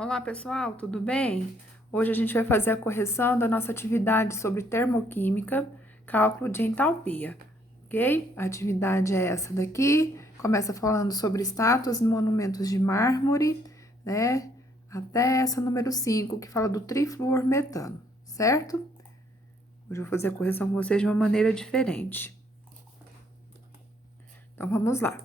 Olá, pessoal, tudo bem? Hoje a gente vai fazer a correção da nossa atividade sobre termoquímica, cálculo de entalpia, ok? A atividade é essa daqui, começa falando sobre estátuas e monumentos de mármore, né? Até essa número 5, que fala do trifluormetano, certo? Hoje eu vou fazer a correção com vocês de uma maneira diferente. Então, vamos lá.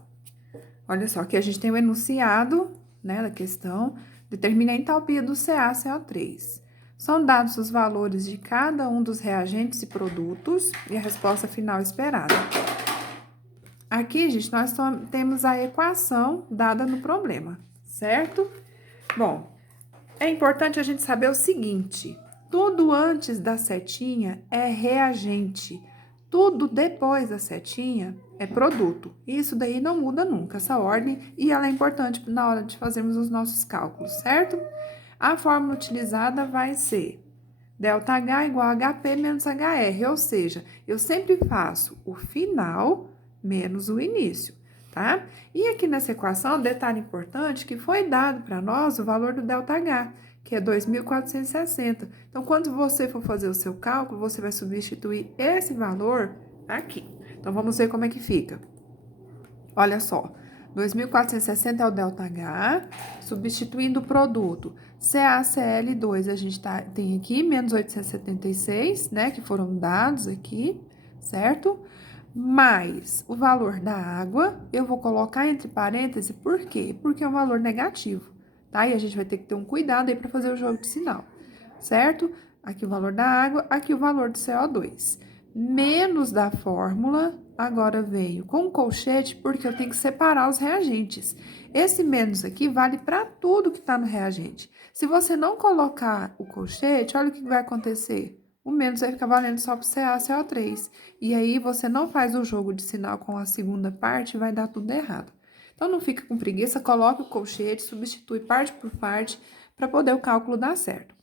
Olha só, aqui a gente tem o enunciado, né, da questão, determina a entalpia do CaCO3. São dados os valores de cada um dos reagentes e produtos e a resposta final esperada. Aqui, gente, nós temos a equação dada no problema, certo? Bom, é importante a gente saber o seguinte: tudo antes da setinha é reagente, tudo depois da setinha é produto. Isso daí não muda nunca, essa ordem, e ela é importante na hora de fazermos os nossos cálculos, certo? A fórmula utilizada vai ser ΔH igual a HP menos HR, ou seja, eu sempre faço o final menos o início, tá? E aqui nessa equação, detalhe importante que foi dado para nós o valor do ΔH, que é 2.460. Então, quando você for fazer o seu cálculo, você vai substituir esse valor aqui. Então, vamos ver como é que fica. Olha só, 2.460 é o ΔH, substituindo o produto CaCl2, a gente tem aqui menos 876, né, que foram dados aqui, certo? Mais o valor da água, eu vou colocar entre parênteses, por quê? Porque é um valor negativo, tá? E a gente vai ter que ter um cuidado aí para fazer o jogo de sinal, certo? Aqui o valor da água, aqui o valor do CO2. Menos da fórmula, agora veio com colchete, porque eu tenho que separar os reagentes. Esse menos aqui vale para tudo que está no reagente. Se você não colocar o colchete, olha o que vai acontecer. O menos vai ficar valendo só para o CaCO3. E aí, você não faz o jogo de sinal com a segunda parte, vai dar tudo errado. Então, não fica com preguiça, coloque o colchete, substitui parte por parte, para poder o cálculo dar certo.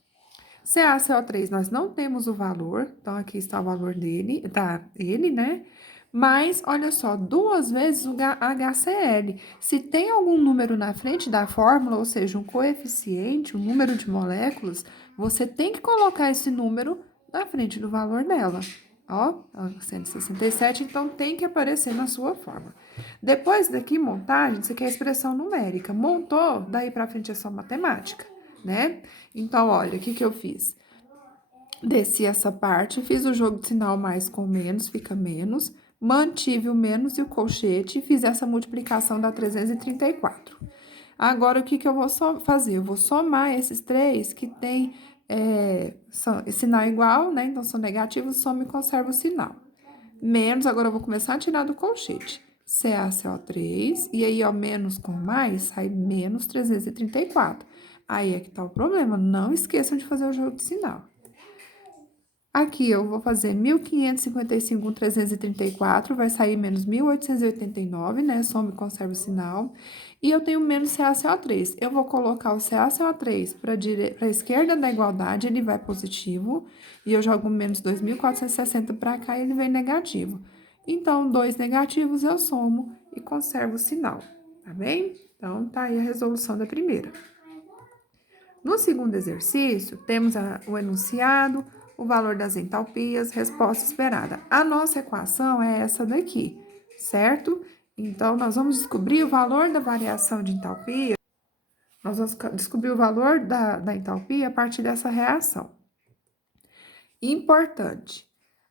CaCO3, nós não temos o valor, então aqui está o valor dele, tá ele, né? Mas, olha só, 2 vezes o HCl. Se tem algum número na frente da fórmula, ou seja, um coeficiente, um número de moléculas, você tem que colocar esse número na frente do valor dela. Ó, 167, então tem que aparecer na sua fórmula. Depois daqui, montagem, isso aqui é expressão numérica. Montou, daí para frente é só matemática, né? Então, olha, o que que eu fiz? Desci essa parte, fiz o jogo de sinal mais com menos, fica menos. Mantive o menos e o colchete e fiz essa multiplicação da 334. Agora, o que que eu vou fazer? Eu vou somar esses três que tem sinal igual, né? Então, são negativos, soma e conserva o sinal. Menos, agora eu vou começar a tirar do colchete. CaCO3, e aí, ó, menos com mais, sai menos 334. Aí é que tá o problema, não esqueçam de fazer o jogo de sinal. Aqui eu vou fazer 1.555 com 334, vai sair menos 1.889, né? Soma e conserva o sinal. E eu tenho menos CaCO3. Eu vou colocar o CaCO3 para a esquerda da igualdade, ele vai positivo. E eu jogo menos 2.460 para cá e ele vem negativo. Então, dois negativos eu somo e conservo o sinal, tá bem? Então, tá aí a resolução da primeira. No segundo exercício, temos o enunciado, o valor das entalpias, resposta esperada. A nossa equação é essa daqui, certo? Então, nós vamos descobrir o valor da variação de entalpia, nós vamos descobrir o valor da entalpia a partir dessa reação. Importante,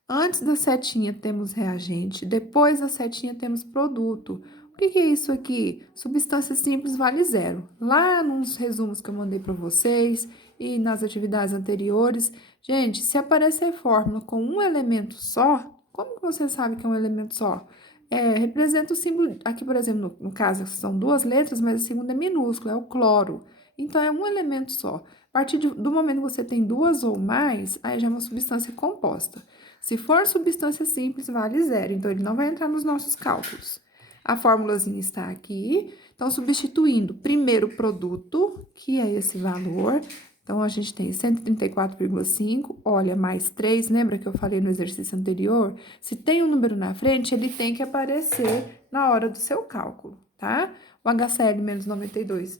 antes da setinha temos reagente, depois da setinha temos produto. O que é isso aqui? Substância simples vale zero. Lá nos resumos que eu mandei para vocês e nas atividades anteriores, gente, se aparecer fórmula com um elemento só, como que você sabe que é um elemento só? Representa o símbolo, aqui por exemplo, no caso são 2 letras, mas a segunda é minúscula, é o cloro. Então, é um elemento só. A partir do momento que você tem 2 ou mais, aí já é uma substância composta. Se for substância simples, vale zero, então ele não vai entrar nos nossos cálculos. A formulazinha está aqui, então substituindo primeiro o produto, que é esse valor, então a gente tem 134,5, olha, mais 3, lembra que eu falei no exercício anterior? Se tem um número na frente, ele tem que aparecer na hora do seu cálculo, tá? O HCl menos 92,5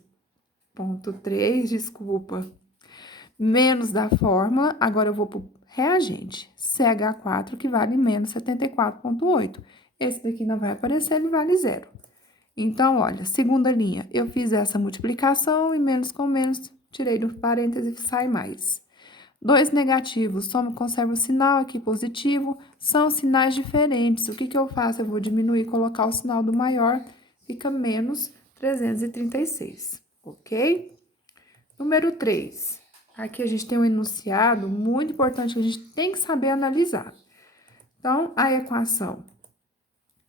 4,3, desculpa, menos da fórmula, agora eu vou para o reagente, CH4, que vale menos 74,8. Esse daqui não vai aparecer, ele vale 0. Então, olha, segunda linha, eu fiz essa multiplicação e menos com menos, tirei do parêntese e sai mais. 2 negativos, soma, conserva o sinal, aqui positivo, são sinais diferentes. O que eu faço? Eu vou diminuir, colocar o sinal do maior, fica menos 336, ok? Número 3. Aqui a gente tem um enunciado muito importante que a gente tem que saber analisar. Então, a equação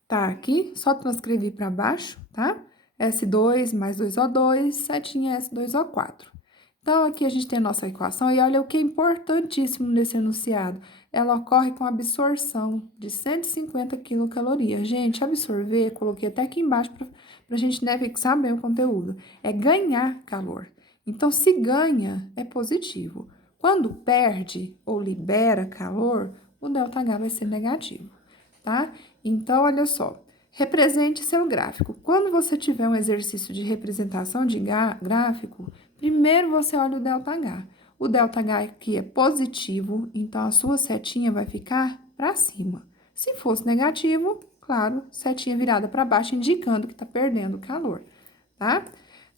tá aqui, só transcrevi para baixo, tá? S2 mais 2O2, setinha S2O4. Então, aqui a gente tem a nossa equação, e olha o que é importantíssimo nesse enunciado. Ela ocorre com absorção de 150 quilocalorias. Gente, absorver, coloquei até aqui embaixo para a gente, né, fixar bem o conteúdo. É ganhar calor. Então, se ganha, é positivo. Quando perde ou libera calor, o ΔH vai ser negativo, tá? Então, olha só, represente seu gráfico. Quando você tiver um exercício de representação de gráfico, primeiro você olha o ΔH. O ΔH aqui é positivo, então a sua setinha vai ficar para cima. Se fosse negativo, claro, setinha virada para baixo, indicando que está perdendo calor, tá?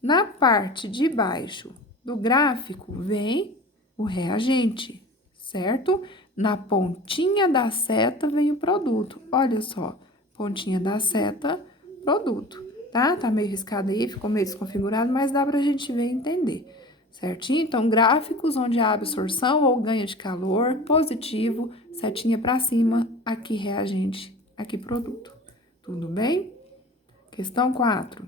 Na parte de baixo do gráfico vem o reagente, certo? Na pontinha da seta vem o produto. Olha só, pontinha da seta, produto, tá? Tá meio riscado aí, ficou meio desconfigurado, mas dá pra gente ver e entender, certinho? Então, gráficos onde há absorção ou ganho de calor, positivo, setinha pra cima, aqui reagente, aqui produto. Tudo bem? Questão 4.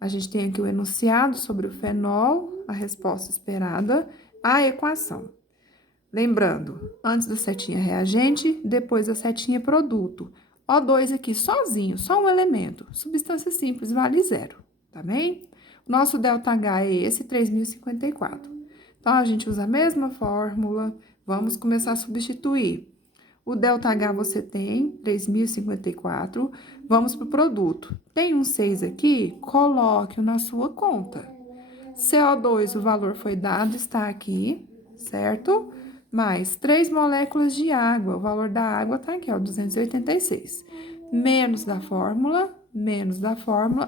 A gente tem aqui o enunciado sobre o fenol, a resposta esperada, a equação. Lembrando, antes da setinha reagente, depois da setinha produto. O2 aqui sozinho, só um elemento. Substância simples vale 0, tá bem? Nosso ΔH é esse, 3.054. Então, a gente usa a mesma fórmula, vamos começar a substituir. O ΔH você tem, 3.054. Vamos para o produto. Tem um 6 aqui? Coloque-o na sua conta. CO2, o valor foi dado, está aqui, certo? Mais 3 moléculas de água, o valor da água tá aqui, ó, 286. Menos da fórmula,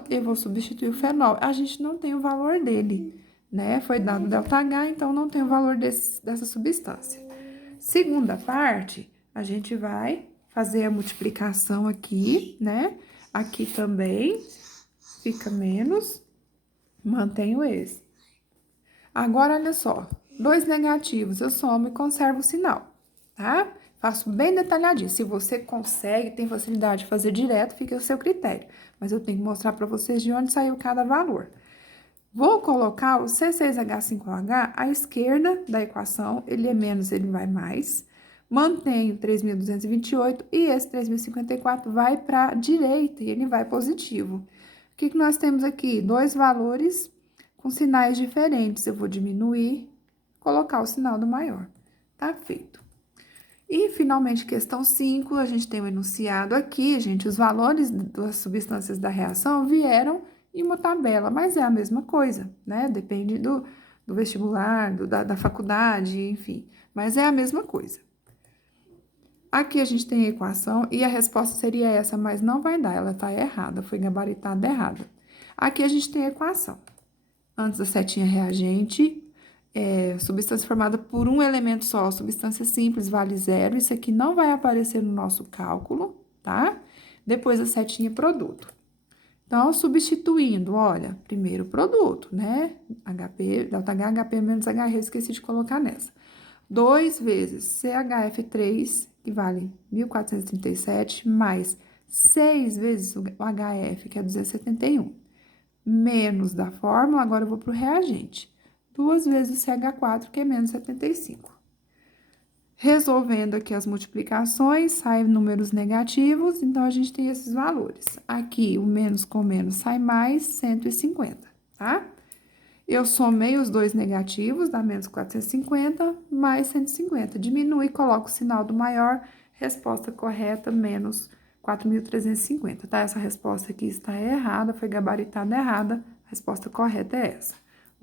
eu vou substituir o fenol. A gente não tem o valor dele, né? Foi dado ΔH, então não tem o valor dessa substância. Segunda parte, a gente vai fazer a multiplicação aqui, né? Aqui também fica menos, mantenho esse. Agora, olha só, 2 negativos, eu somo e conservo o sinal, tá? Faço bem detalhadinho. Se você consegue, tem facilidade de fazer direto, fica ao seu critério. Mas eu tenho que mostrar para vocês de onde saiu cada valor. Vou colocar o C6H5OH à esquerda da equação, ele é menos, ele vai mais. Mantenho 3.228 e esse 3.054 vai para a direita e ele vai positivo. O que nós temos aqui? Dois valores com sinais diferentes. Eu vou diminuir, colocar o sinal do maior. Tá feito. E, finalmente, questão 5, a gente tem um enunciado aqui, gente, os valores das substâncias da reação vieram em uma tabela, mas é a mesma coisa, né? Depende do vestibular, da faculdade, enfim, mas é a mesma coisa. Aqui a gente tem a equação e a resposta seria essa, mas não vai dar, ela tá errada, foi gabaritada errada. Aqui a gente tem a equação. Antes da setinha reagente, substância formada por um elemento só, substância simples, vale 0. Isso aqui não vai aparecer no nosso cálculo, tá? Depois a setinha produto. Então, substituindo, olha, primeiro produto, né? HP, ΔH, HP menos HR, esqueci de colocar nessa. 2 vezes CHF3, que vale 1.437, mais 6 vezes o HF, que é 271. Menos da fórmula, agora eu vou para o reagente. 2 vezes CH4, que é menos 75. Resolvendo aqui as multiplicações, sai números negativos, então a gente tem esses valores. Aqui, o menos com menos sai mais 150, tá? Eu somei os dois negativos, dá menos 450, mais 150. Diminui, coloco o sinal do maior, resposta correta, menos 4.350, tá? Essa resposta aqui está errada, foi gabaritada errada, a resposta correta é essa,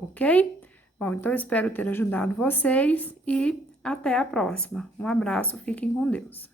ok? Bom, então eu espero ter ajudado vocês e até a próxima. Um abraço, fiquem com Deus.